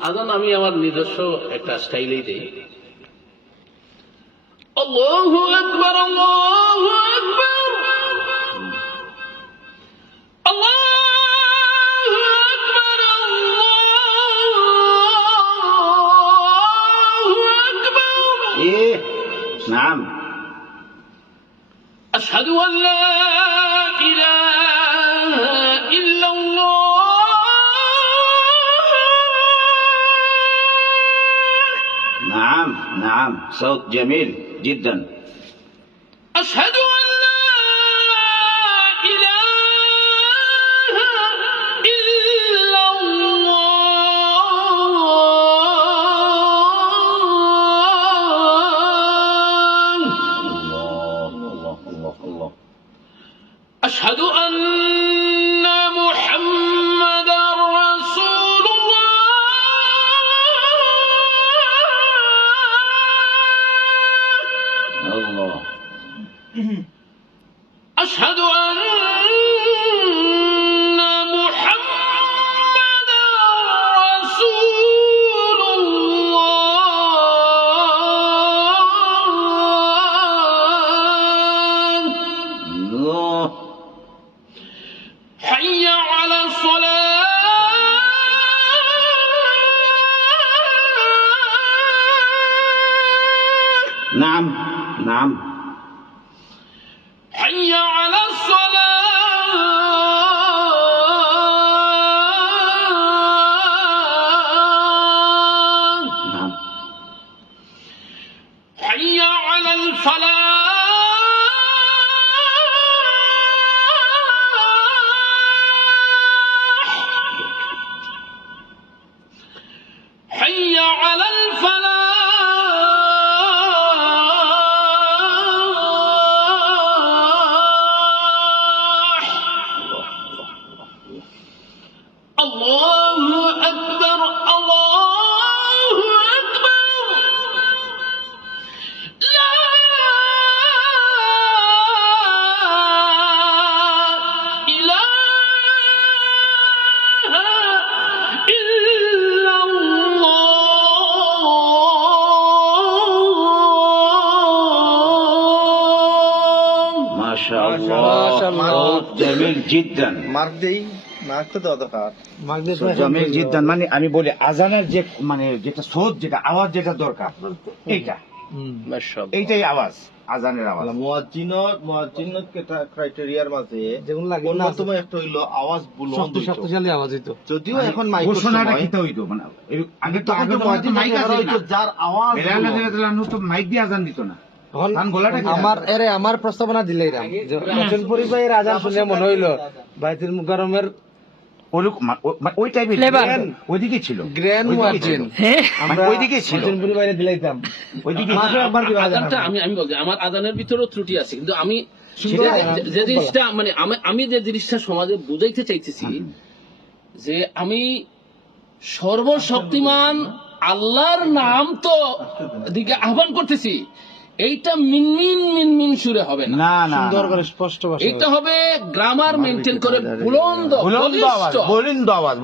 আজান আমি আমার নিজস্ব একটা স্টাইলেই দেই। নাম। সাধু আল্লা نعم نعم. صوت جميل جدا. أشهد أن لا إله أشهد أن محمد رسول الله. حي على الصلاة. نعم نعم. حي على الصلاة. نعم. حي على الفلاح. الله أكبر الله أكبر لا إله إلا الله ما شاء الله جميل جدا مرضي মানে আমি বলি আজানের যে মানে যেটা স্রোত যেটা আওয়াজ যেটা দরকার এইটা। এইটাই আওয়াজ আচ্ছা। আমার প্রস্তাবনা দিলেই রাম। পরিবাহের আজান শুনে মনে হইল বাইতুল মুকাররমের ওই টাইপের ওইদিকে ছিল। গ্র্যান্ড ওইদিকে মুয়াজ্জিন মানে ওইদিকে ছিল। দিলাইতাম। ওইদিকে আজান আজানটা আমি আমি বলছি আমার ভিতরেও ত্রুটি আছে কিন্তু আমি যে- জিনিসটা মানে আমি- আমি যে জিনিসটা সমাজে বুঝাইতে চাইতেছি যে আমি সর্বশক্তিমান আল্লাহর নাম তো দিকে আহ্বান করতেছি। এইটা মিনমিন মিনমিন সুরে হবে না সুন্দর করে স্পষ্ট ভাষা এইটা হবে গ্রামার মেনটেন করে বুলন্দ বুলন্দ আওয়াজ। বুলন্দ আওয়াজ